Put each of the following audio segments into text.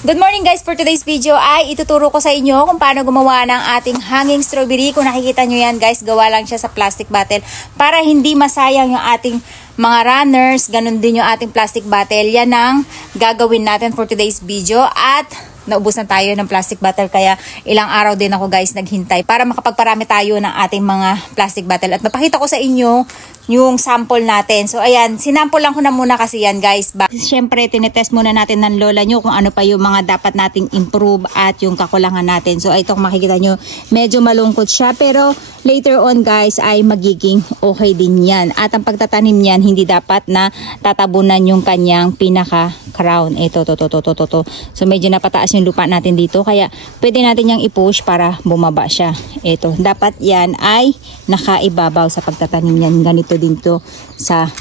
Good morning guys! For today's video ay ituturo ko sa inyo kung paano gumawa ng ating hanging strawberry. Kung nakikita nyo yan guys, gawa lang siya sa plastic bottle para hindi masayang yung ating mga runners. Ganun din yung ating plastic bottle. Yan ang gagawin natin for today's video at naubusan tayo ng plastic bottle kaya ilang araw din ako guys naghintay para makapagparami tayo ng ating mga plastic bottle at mapakita ko sa inyo yung sample natin. So ayan, sinample lang ko na muna kasi yan guys. Siyempre tinetest muna natin ng lola nyo kung ano pa yung mga dapat nating improve at yung kakulangan natin. So ito kung makikita nyo, medyo malungkot siya pero later on guys ay magiging okay din yan. At ang pagtatanim niyan hindi dapat na tatabunan yung kanyang pinaka crown. Ito, to. So medyo napataas yung lupa natin dito kaya pwede natin yang i-push para bumaba siya. Ito, dapat yan ay nakaibabaw sa pagtatanim niyan. Ganito din to sa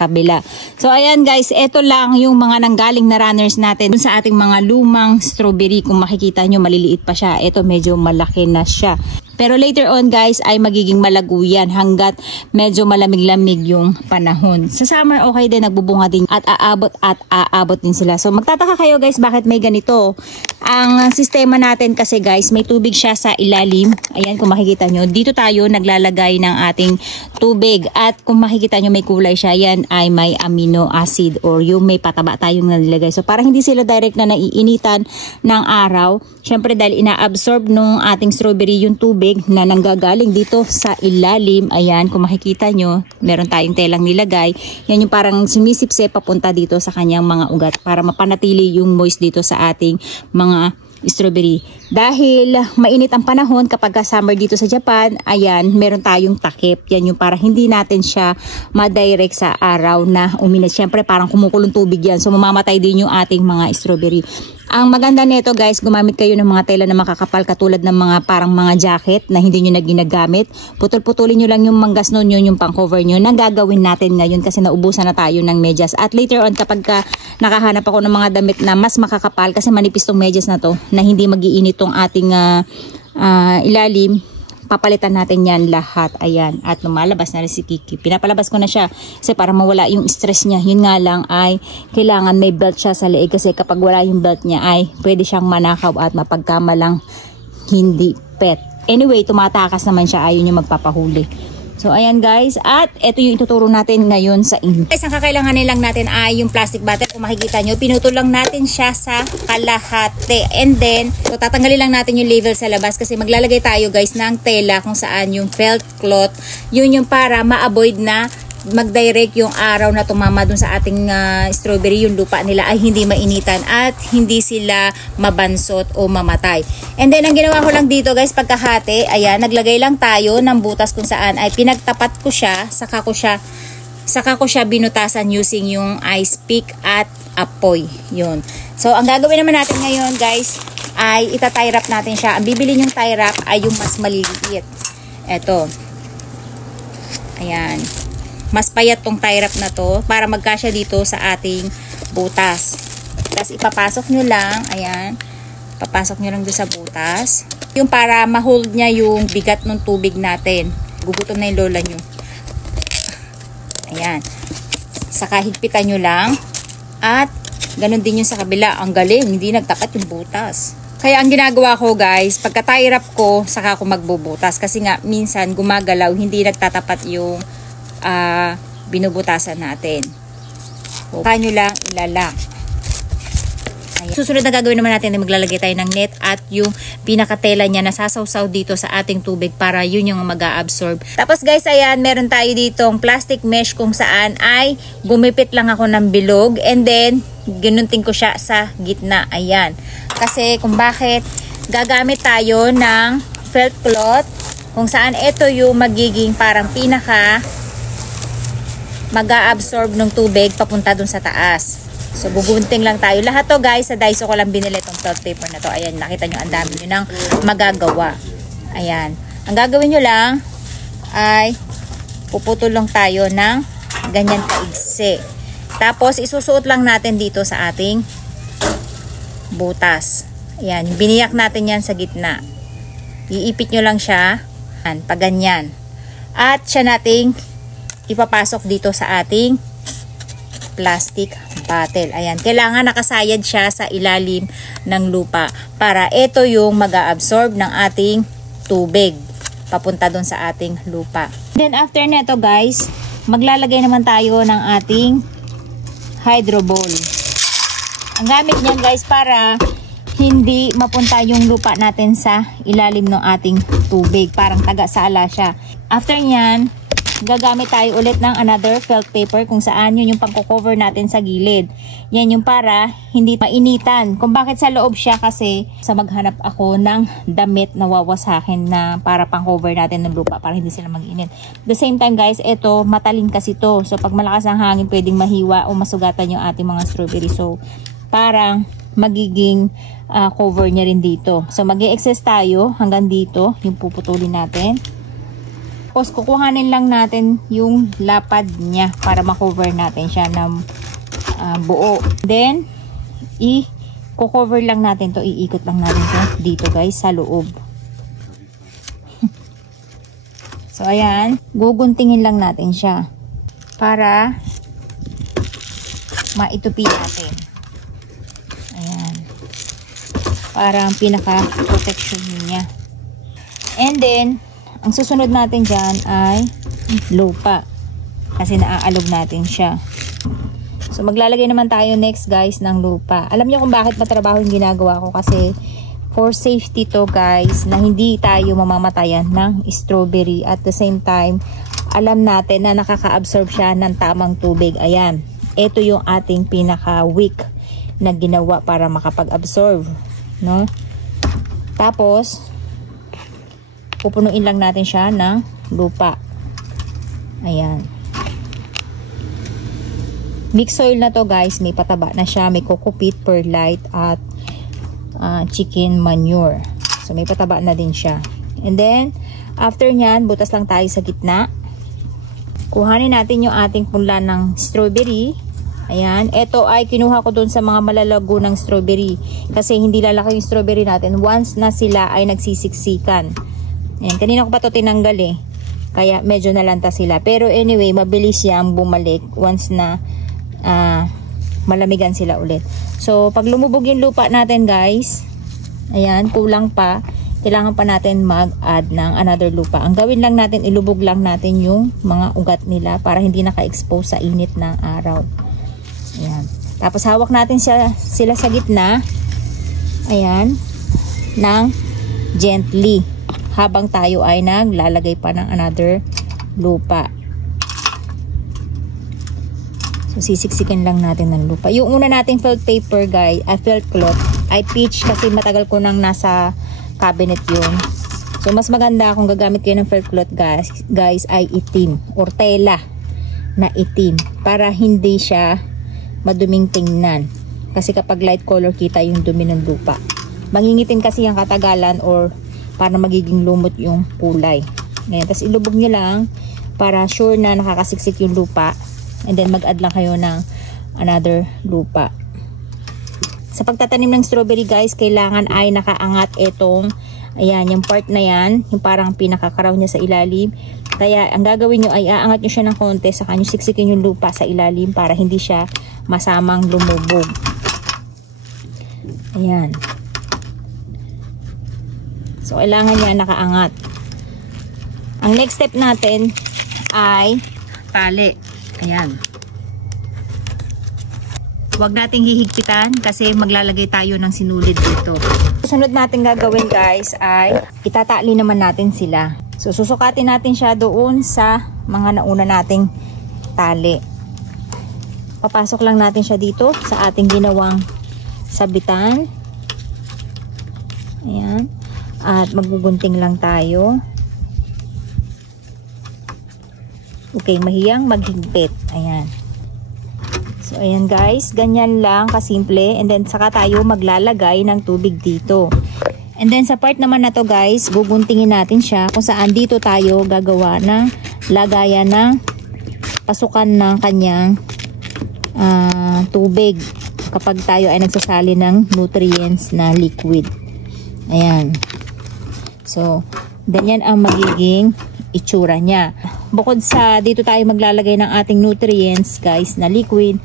kabila. So ayan guys, ito lang yung mga nanggaling na runners natin sa ating mga lumang strawberry. Kung makikita nyo maliliit pa siya, ito medyo malaki na siya. Pero later on guys ay magiging malago yan hanggat medyo malamig-lamig yung panahon. Sa summer okay din, nagbubunga din at aabot din sila. So magtataka kayo guys bakit may ganito. Ang sistema natin kasi guys may tubig siya sa ilalim. Ayan kung makikita nyo, dito tayo naglalagay ng ating tubig at kung makikita nyo may kulay siya, yan ay may amino acid or yung may pataba tayong nalilagay. So para hindi sila direct na naiinitan ng araw, syempre dahil ina-absorb nung ating strawberry yung tubig na nanggagaling dito sa ilalim. Ayan kung makikita nyo, meron tayong telang nilagay. Yan yung parang sumisipse papunta dito sa kanyang mga ugat para mapanatili yung moist dito sa ating mga strawberry. Dahil mainit ang panahon kapag summer dito sa Japan, ayan, meron tayong takip. Yan yung para hindi natin siya ma-direct sa araw na uminit. Siyempre parang kumukulong tubig yan. So mamamatay din yung ating mga strawberry. Ang maganda nito guys, gumamit kayo ng mga tela na makakapal katulad ng mga parang mga jacket na hindi nyo na ginagamit. Putol-putulin nyo lang yung manggas nun, yun yung pang cover nyo na gagawin natin ngayon kasi naubusan na tayo ng medyas. At later on kapag nakahanap ako ng mga damit na mas makakapal kasi manipis tong medyas na to na hindi mag-iinit tong ating ilalim, papalitan natin yan lahat. Ayan, at lumalabas na rin si Kiki. Pinapalabas ko na siya kasi para mawala yung stress niya. Yun nga lang ay kailangan may belt siya sa leeg kasi kapag wala yung belt niya ay pwede siyang manakaw at mapagkamalang hindi pet. Anyway, tumatakas naman siya, ayaw niya magpapahuli. So ayan guys, at ito yung ituturo natin ngayon sa inyo. Guys, ang kakailanganin lang natin ay yung plastic bottle. Kung makikita nyo, pinutol lang natin siya sa kalahati. And then, so tatanggalin lang natin yung label sa labas kasi maglalagay tayo guys ng tela kung saan yung felt cloth. Yun yung para ma-avoid na mag-direct yung araw na tumama dun sa ating strawberry, yung lupa nila ay hindi mainitan at hindi sila mabansot o mamatay. And then ang ginawa ko lang dito guys, pagkahati, ayan, naglagay lang tayo ng butas kung saan ay pinagtapat ko siya, saka ko siya binutasan using yung ice pick at apoy. Yun. So ang gagawin naman natin ngayon guys ay ita-tie wrap natin siya. Ang bibili yung tie wrap ay yung mas maliliit. Eto. Ayan. Mas payat tong tie wrap na to para magkasya dito sa ating butas. Tapos ipapasok nyo lang, ayan, papasok nyo lang doon sa butas. Yung para ma-hold niya yung bigat ng tubig natin. Gugutom na yung lola nyo. Ayan. Saka higpitan nyo lang. At ganun din yung sa kabila. Ang galing, hindi nagtapat yung butas. Kaya ang ginagawa ko guys, pagka tie wrap ko, saka ako magbubutas. Kasi nga minsan gumagalaw, hindi nagtatapat yung binubutasan natin. So, kanyo lang ilalak. Ayan. Susunod na gagawin naman natin ay maglalagay tayo ng net at yung pinakatela niya na sasawsaw dito sa ating tubig para yun yung mag-a-absorb. Tapos guys, ayan, meron tayo ditong plastic mesh kung saan ay gumipit lang ako ng bilog and then ginunting ko siya sa gitna. Ayan. Kasi kung bakit gagamit tayo ng felt cloth kung saan ito yung magiging parang pinaka mag-a-absorb ng tubig papunta dun sa taas. So, bugunting lang tayo. Lahat to guys, sa Daiso ko lang binili itong felt paper na to. Ayan, nakita nyo, ang dami nyo nang magagawa. Ayan. Ang gagawin nyo lang ay puputol lang tayo ng ganyan kaigsi. Tapos, isusuot lang natin dito sa ating butas. Ayan, biniyak natin yan sa gitna. Iipit nyo lang siya. Ayan, pag ganyan. At siya nating ipapasok dito sa ating plastic bottle. Ayan, kailangan nakasayad siya sa ilalim ng lupa para ito yung mag-a-absorb ng ating tubig papunta doon sa ating lupa. Then after neto guys, maglalagay naman tayo ng ating hydro bowl. Ang gamit niyan guys para hindi mapunta yung lupa natin sa ilalim ng ating tubig. Parang taga-sala siya. After nyan, gagamit tayo ulit ng another felt paper kung saan yun yung pang-cover natin sa gilid. Yan yung para hindi mainitan. Kung bakit sa loob siya kasi sa maghanap ako ng damit na wawasakin na para pang-cover natin ng lupa para hindi sila mag-init. The same time guys, ito matalim kasi to. So pag malakas ang hangin pwedeng mahiwa o masugatan yung ating mga strawberry. So parang magiging cover niya rin dito. So mag-i-excess tayo hanggang dito yung puputulin natin. Tapos kukuhanin lang natin yung lapad niya para ma-cover natin siya ng buo. Then i-cover lang natin to, iikot lang natin to dito guys sa loob. So ayan, guguntingin lang natin siya para maitupi natin. Ayan. Parang pinaka-protection niya. And then, ang susunod natin dyan ay lupa. Kasi naaalog natin siya. So, maglalagay naman tayo next guys ng lupa. Alam niyo kung bakit matrabaho yung ginagawa ko? Kasi for safety to guys, na hindi tayo mamamatayan ng strawberry. At the same time, alam natin na nakaka-absorb siya ng tamang tubig. Ayan. Ito yung ating pinaka-wick na ginawa para makapag-absorb, no? Tapos pupunuin lang natin siya ng lupa. Ayan. Mix soil na to guys, may pataba na siya, may coco peat, perlite at chicken manure. So may pataba na din siya. And then after nyan, butas lang tayo sa gitna. Kuhanin natin yung ating punla ng strawberry. Ayan, ito ay kinuha ko doon sa mga malalago ng strawberry kasi hindi lalaki yung strawberry natin once na sila ay nagsisiksikan. Ayan, kanina ko pa ito tinanggal eh, kaya medyo nalanta sila. Pero anyway, mabilis siyang bumalik once na malamigan sila ulit. So pag lumubog yung lupa natin guys, ayan, kulang pa, kailangan pa natin mag-add ng another lupa. Ang gawin lang natin, ilubog lang natin yung mga ugat nila para hindi naka-expose sa init ng araw. Ayan. Tapos hawak natin sila sa gitna. Ayan. Nang gently. Habang tayo ay naglalagay pa ng another lupa. So sisiksikan lang natin ng lupa. Yung una nating felt paper guys, felt cloth ay peach kasi matagal ko nang nasa cabinet yun. So mas maganda kung gagamit kayo ng felt cloth guys ay itim or tela na itim para hindi siya maduming tingnan. Kasi kapag light color kita yung dumi ng lupa. Mangingitin kasi yung katagalan or para magiging lumot yung kulay. Ngayon, tapos ilubog nyo lang para sure na nakakasiksik yung lupa. And then mag-add lang kayo ng another lupa. Sa pagtatanim ng strawberry guys, kailangan ay nakaangat itong, ayan, yung part na yan, yung parang pinakakaraw niya sa ilalim. Kaya ang gagawin nyo ay aangat nyo siya ng konti, saka nyo siksikin yung lupa sa ilalim para hindi siya masamang lumubog. Ayan. So kailangan niya nakaangat. Ang next step natin ay tali. Ayan. Huwag nating hihigpitan kasi maglalagay tayo ng sinulid dito. Sunod natin gagawin guys ay itatali naman natin sila. So susukatin natin siya doon sa mga nauna nating tali. Papasok lang natin siya dito sa ating ginawang sabitan. Ayan. At maggugunting lang tayo. Okay, mahiyang maghigpit. Ayan. So, ayan guys. Ganyan lang kasimple. And then, saka tayo maglalagay ng tubig dito. And then, sa part naman na to guys, guguntingin natin siya kung saan dito tayo gagawa ng lagayan ng pasukan ng kanyang tubig kapag tayo ay nagsasali ng nutrients na liquid. Ayan. So, ganyan ang magiging itsura niya. Bukod sa dito tayo maglalagay ng ating nutrients guys na liquid,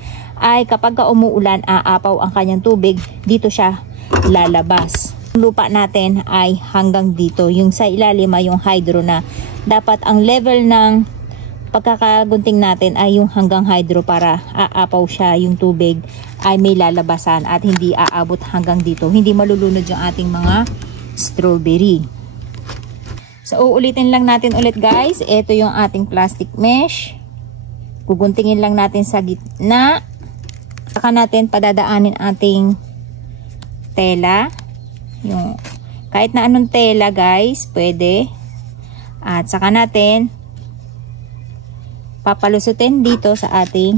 ay kapag umuulan, aapaw ang kanyang tubig, dito siya lalabas. Yung lupa natin ay hanggang dito. Yung sa ilalim ay yung hydro na. Dapat ang level ng pagkakagunting natin ay yung hanggang hydro para aapaw siya, yung tubig ay may lalabasan at hindi aabot hanggang dito. Hindi malulunod yung ating mga strawberry. So uulitin lang natin ulit guys. Ito yung ating plastic mesh. Guguntingin lang natin sa gitna. Saka natin padadaanin ating tela. Yung kahit na anong tela guys, pwede. At saka natin papalusutin dito sa ating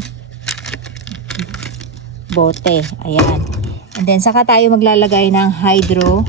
bote. Ayan. And then saka tayo maglalagay ng hydro.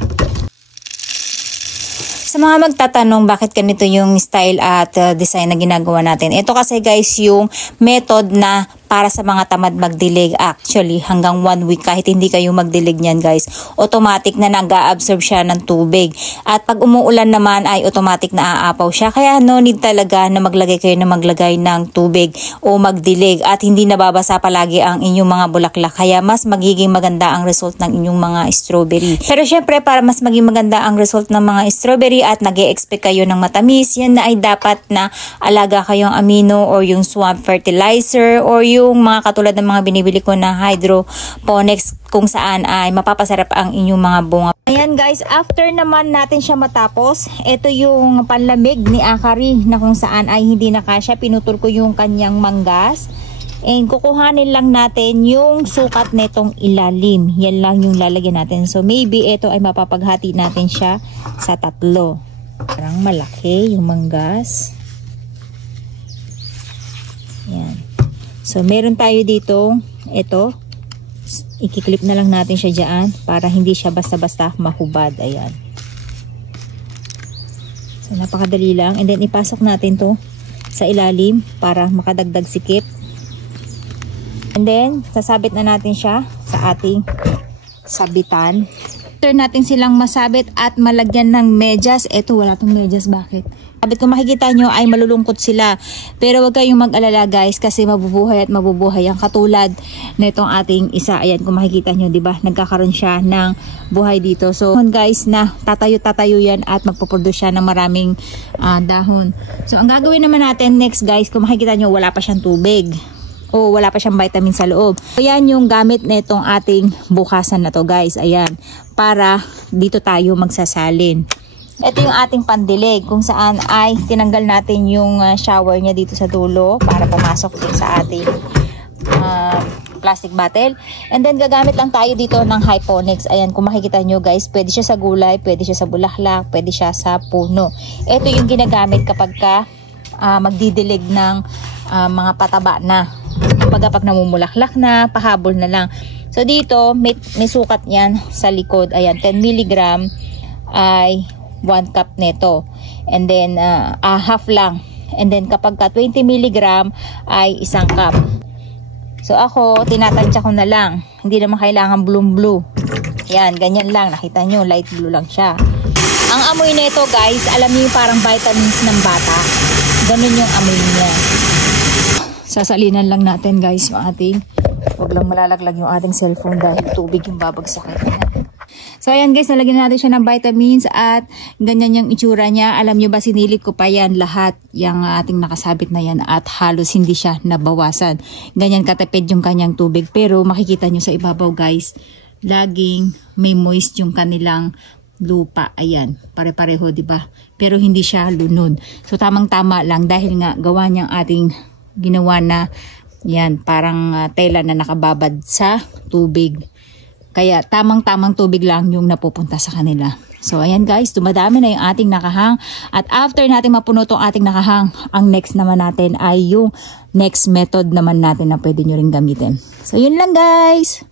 Sa mga magtatanong bakit ganito yung style at design na ginagawa natin. Ito kasi guys yung method na para sa mga tamad magdilig. Actually, hanggang 1 week kahit hindi kayo magdilig niyan guys, automatic na nag-a-absorb siya ng tubig. At pag umuulan naman ay automatic na aapaw siya. Kaya no need talaga na maglagay kayo ng tubig o magdilig at hindi nababasa palagi ang inyong mga bulaklak. Kaya mas magiging maganda ang result ng inyong mga strawberry. Pero syempre para mas maging maganda ang result ng mga strawberry at nag-e-expect kayo ng matamis, yan na ay dapat na alaga kayong amino or yung swamp fertilizer or yung mga katulad ng mga binibili ko na hydroponics kung saan ay mapapasarap ang inyong mga bunga. Ayan guys, after naman natin siya matapos, ito yung panlamig ni Akari na kung saan ay hindi na kasya. Pinutol ko yung kanyang manggas. And kukuhanin lang natin yung sukat netong ilalim. Yan lang yung lalagyan natin. So maybe ito ay mapapaghati natin siya sa 3. Parang malaki yung manggas. Yan. So meron tayo dito, ito. Ikiklip na lang natin siya dyan para hindi siya basta-basta mahubad. Ayan. So napakadali lang. And then ipasok natin to sa ilalim para makadagdag sikip. And then sasabit na natin siya sa ating sabitan. After natin silang masabit at malagyan ng medyas. Eto, wala tong medyas. Bakit? Sabit kung makikita nyo ay malulungkot sila. Pero wag kayong mag-alala guys kasi mabubuhay at mabubuhay. Ang katulad nitong ating isa. Ayan, kung makikita nyo, diba? Nagkakaroon siya ng buhay dito. So guys, na tatayo-tatayo yan at magpuproduce siya ng maraming dahon. So ang gagawin naman natin next guys, kung makikita nyo, wala pa siyang tubig. O wala pa siyang vitamin sa loob. Ayan yung gamit nitong ating bukasan na to guys. Ayan. Para dito tayo magsasalin. Ito yung ating pandilig kung saan ay tinanggal natin yung shower niya dito sa dulo para pumasok din sa ating plastic bottle. And then gagamit lang tayo dito ng hydroponics. Ayan, kung makikita nyo guys, pwede siya sa gulay, pwede siya sa bulaklak, pwede siya sa puno. Ito yung ginagamit kapag ka magdidilig ng mga pataba na. Pag namumulaklak na, pahabol na lang. So dito, may sukat yan sa likod. Ayan, 10 mg ay 1 cup nito. And then, half lang. And then, kapag ka 20 mg ay 1 cup. So ako, tinatansya ko na lang. Hindi naman kailangan blue. Ayan, ganyan lang. Nakita nyo, light blue lang siya. Ang amoy nito guys, alam niyo parang vitamins ng bata. Ganun yung amoy niya. Sasalinan lang natin guys yung ating, wag lang malalaglag yung ating cellphone dahil tubig yung babagsakin niya. So ayan guys, nalagyan natin siya ng vitamins at ganyan yung itsura niya. Alam nyo ba, sinilid ko pa yan lahat yung ating nakasabit na yan at halos hindi siya nabawasan. Ganyan katipid yung kanyang tubig. Pero makikita nyo sa ibabaw guys, laging may moist yung kanilang lupa. Ayan, pare-pareho, diba? Pero hindi siya lunod. So tamang-tama lang dahil nga gawa niyang ating ginawa na yan, parang tela na nakababad sa tubig. Kaya tamang-tamang tubig lang yung napupunta sa kanila. So ayan guys, dumadami na yung ating nakahang. At after natin mapuno tong ating nakahang, ang next naman natin ay yung next method naman natin na pwede nyo rin gamitin. So yun lang guys.